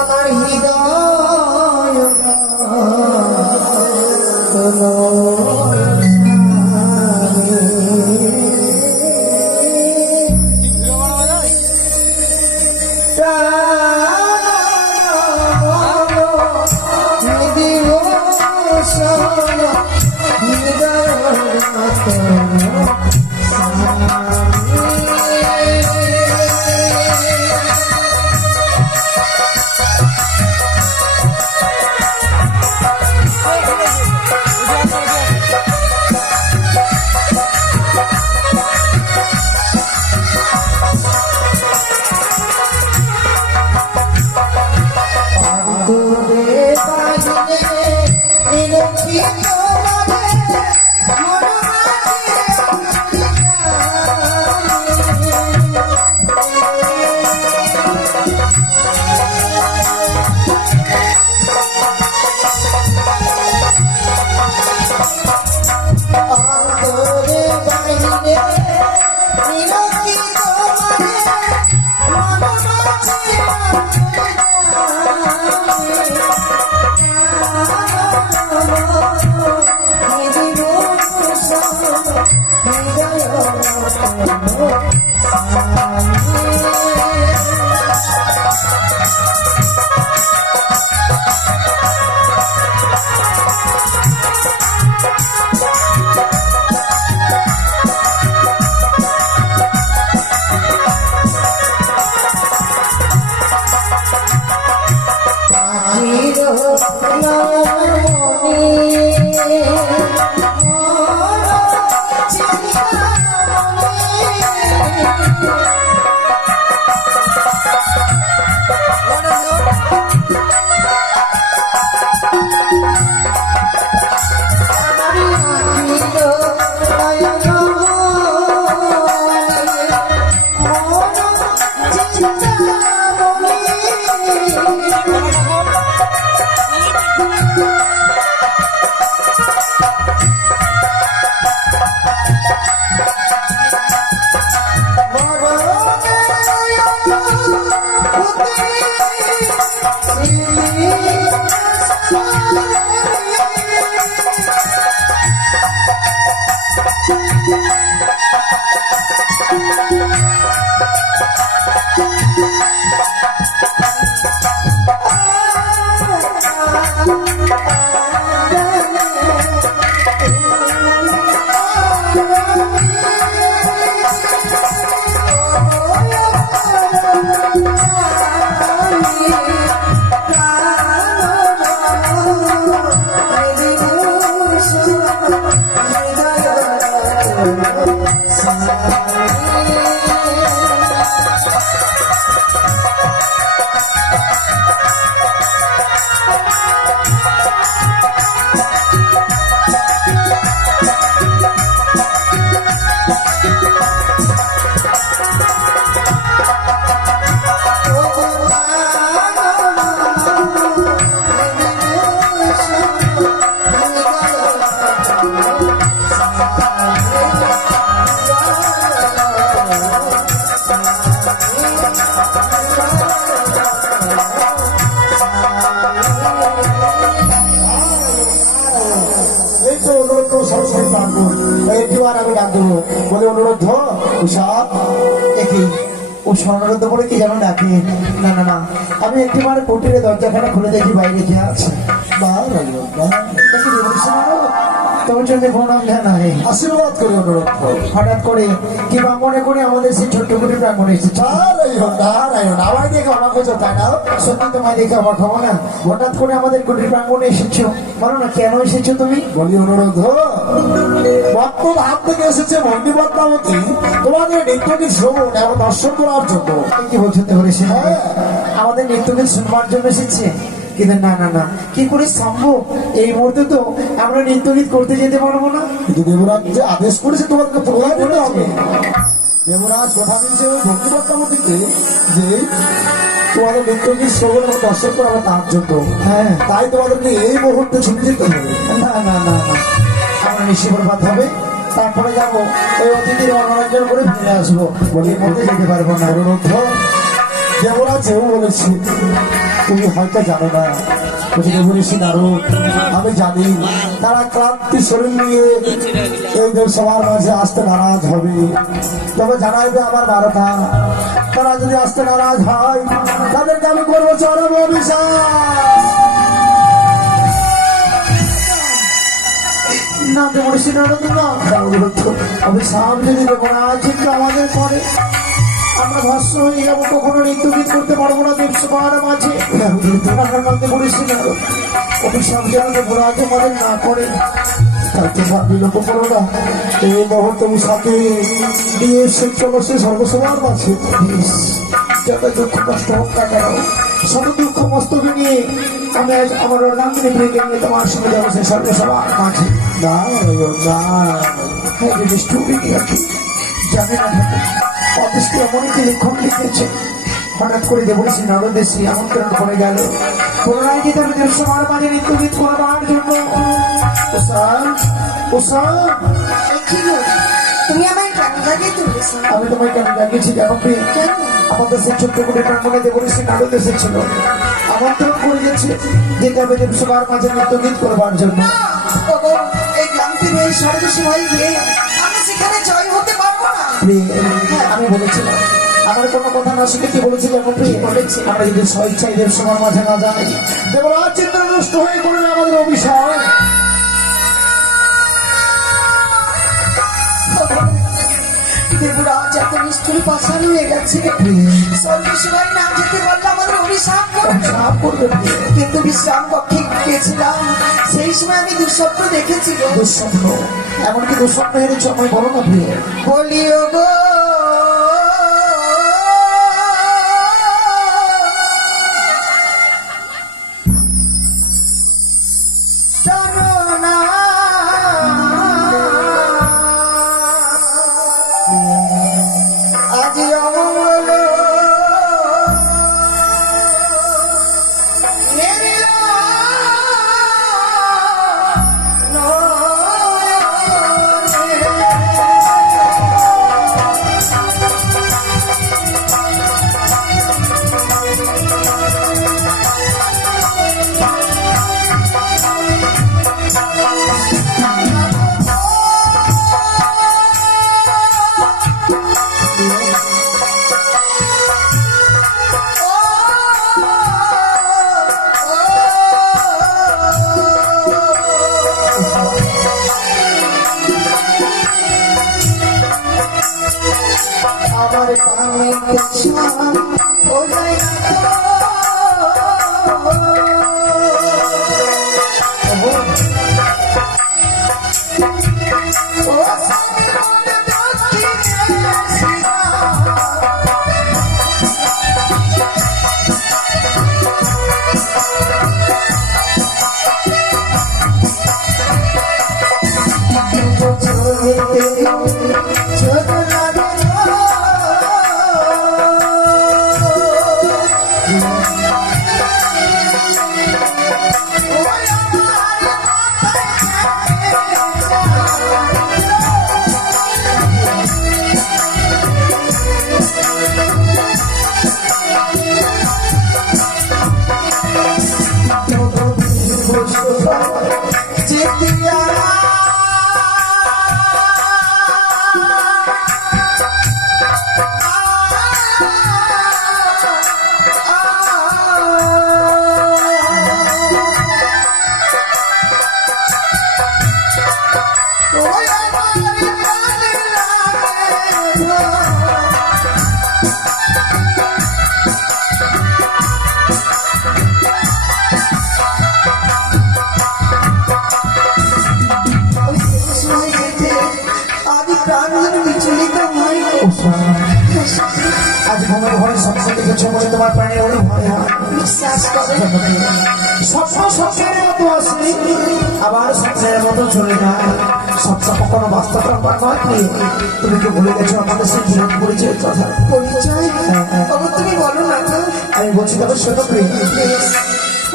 আমার হৃদয় স্বর্ণরত্ন বলে কি যেন ডাকে। না না না, আমি একটিবার কুটিরে দরজাখানা খুলে দেখি বাইরে কে আছে। তোমার জন্য প্রণাম জানাই, আশীর্বাদ করে অনুরোধ। হঠাৎ করে কিংবা মনে করে আমাদের সেই ছোট্ট কুটির প্রাঙ্গণে এসেছে। আমায় দেখে অবাক হয়েছো তাই না? সত্যি তোমায় দেখে অবাক হবো না? হঠাৎ করে আমাদের কুটির প্রাঙ্গণে এসেছো, বলো না কেন এসেছো তুমি? বলি অনুরোধ, বর্তমান হাত থেকে এসেছে মন্ডি পদ্মাবতী তোমাদের নৃত্যগীত শ্রবণ এবং দর্শন করার জন্য। কি বলছো তো? হ্যাঁ, আমাদের নৃত্যগীত শুনবার জন্য এসেছে। কিন্তু না না না, কি করে সম্ভব? এই মুহূর্তে তো আমরা নৃত্যগীত করতে যেতে পারবো না। কিন্তু দেবরাজ যে আদেশ করেছে তোমাদেরকে প্রদান করতে হবে। দেবরাজ কথা দিয়েছে মন্ডি পদ্মাবতীকে যে তোমাদের নৃত্যগীত শ্রবণ এবং দর্শন করাবো তার জন্য। হ্যাঁ, তাই তোমাদেরকে এই মুহূর্তে ছুটি দিতে হবে। না না না না, আমরা নিশ্চিত হবে, তারপরে যাবো ওই অতিথির মনোরঞ্জন করে ফিরে আসবো। বলে মধ্যে যেতে পারবো না। অনুরোধ, দেবরাজেও বলেছে তুমি হয়তো জানো না দেবঋষি নারদ আমি জানি তারা ক্লান্তি শরীর নিয়ে এই সবার মাঝে আসতে নারাজ হবে, তবে জানাইবে আমার বারোটা তারা যদি আসতে নারাজ হয় তাদেরকে আমি করবো চরম অভিশাপ। না দেবর্ষি নারদ না, অভিশাপ যদি দেবরাজ কিন্তু আমাদের পরে আমরা ভস্য হয়ে যাবো, কখনো নৃত্যগীত করতে পারবো না দেবসভার মাঝে। দেবর্ষি নারদ অভিশাপ যেন দেবরাজ আমাদের না করে, তাই তোমার বিলম্ব করো না, এই মুহূর্তে সাথে নিয়ে এসে চলো সে সর্বসভার মাঝে। যত দুঃখ কষ্ট হোক না কেন সব দুঃখ মস্তকে নিয়ে আমি আজ আমার অর্ধাঙ্গিনী প্রিয়কে নিয়ে তোমার সঙ্গে যাবো সে সর্বসভার মাঝে। না না হ্যাঁ বিষ্ণুকে নিয়ে কি জানে না ঠাকুর অদৃষ্টি এমনকি লিখন লিখেছে। হঠাৎ করে দেবর্ষি নারদ এসে আমন্ত্রণ করে গেল পুনরায় গীতা দেবসভার মাঝে নৃত্যগীত করবার জন্য। উষা উষা তুমি আমায় কেন জাগিয়ে তুলেছো? আমি তোমায় কেন ডাকিয়েছি জানো প্রিয়? কেন? আমাদের সেই ছোট্ট করে প্রাঙ্গণে দেবর্ষি নারদ এসেছিল, আমন্ত্রণ করে গেছে যেতে হবে দেবসভার মাঝে নৃত্যগীত করবার জন্য। ওগো, এই ক্লান্তি এই সর্বসময় গিয়ে আমি সেখানে জয় হতে পারবো না। প্রিয়, আমি বলেছিলাম আমার কোনো কথা না শুনে কি বলেছি জানো প্রিয়? বলেছি আমরা যদি স্বেচ্ছায় দেবসভার মাঝে না যাই দেবরাজ চিন্তা নষ্ট হয়ে করবে আমাদের অভিশাপ। দেবরাজ এত নিষ্ঠুর পাষাণ হয়ে গেছে, সর্বসময় না যেতে পারলে আমাদের অভিশাপ করবে। অভিশাপ করবে প্রিয়। কিন্তু বিশ্রাম কক্ষে গিয়েছিলাম, সেই সময় আমি দুঃস্বপ্ন দেখেছি গো। দুঃস্বপ্ন? এমনকি দুঃস্বপ্ন হেরেছ আমায় বলো না প্রিয়। বলি ওগো, জানো না আজ অমঙ্গল নেমেল আমার কানে ছান ও যায় ও সামনে মনে দক্ষিণে শিরা ছোট লাগে আজ ঘুমের ঘরে স্বপ্ন দেখেছো বলে তোমার প্রাণের বলে ভয় হয়। বিশ্বাস করে স্বপ্ন স্বপ্নের মতো আসে আবার স্বপ্নের মতো চলে যায়। স্বপ্ন কখনো বাস্তব ব্যাপার নয় প্রিয়। তুমি কি ভুলে গেছো আমাদের সেই জীবন পরিচয়ের কথা? পরিচয় ওগো তুমি বলো না তো। আমি বলছি তবে শোনো প্রিয়।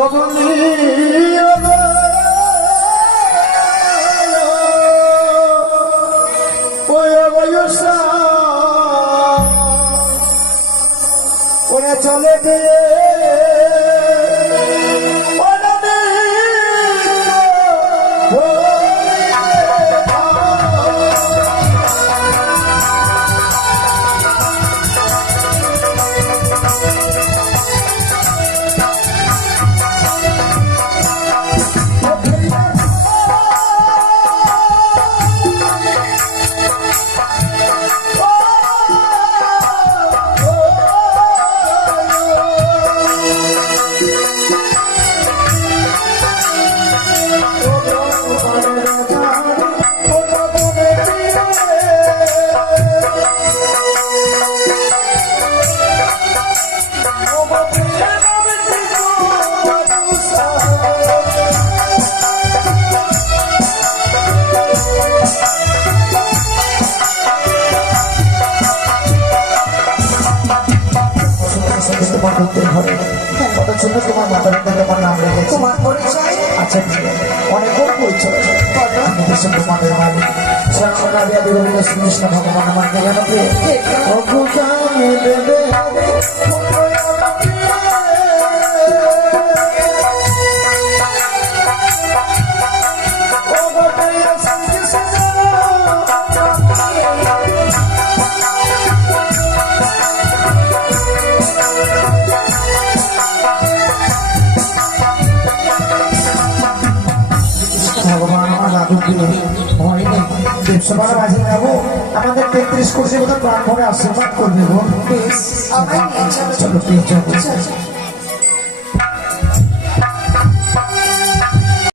ও বলি ওই বয়সা ওরা চলে গিয়ে তোমার মাতার তোমার নাম রেখেছে তোমার পরিচয় আচ্ছা ঠিক আছে অনেক বড় পরিচয় তোমাদের মালিক শ্যামরাবিয়া বিরোধী শ্রীকৃষ্ণ ভগবান আমার জানো দেবে ভগবান আমার দাদু দিয়ে হয়নি দেবসভার মাঝে যাবো আমাদের 33 কোটি মতো প্রাণ ভরে আশীর্বাদ করবে গো বেশ আমায় নিয়ে চলো চলো প্লিজ চলো চলো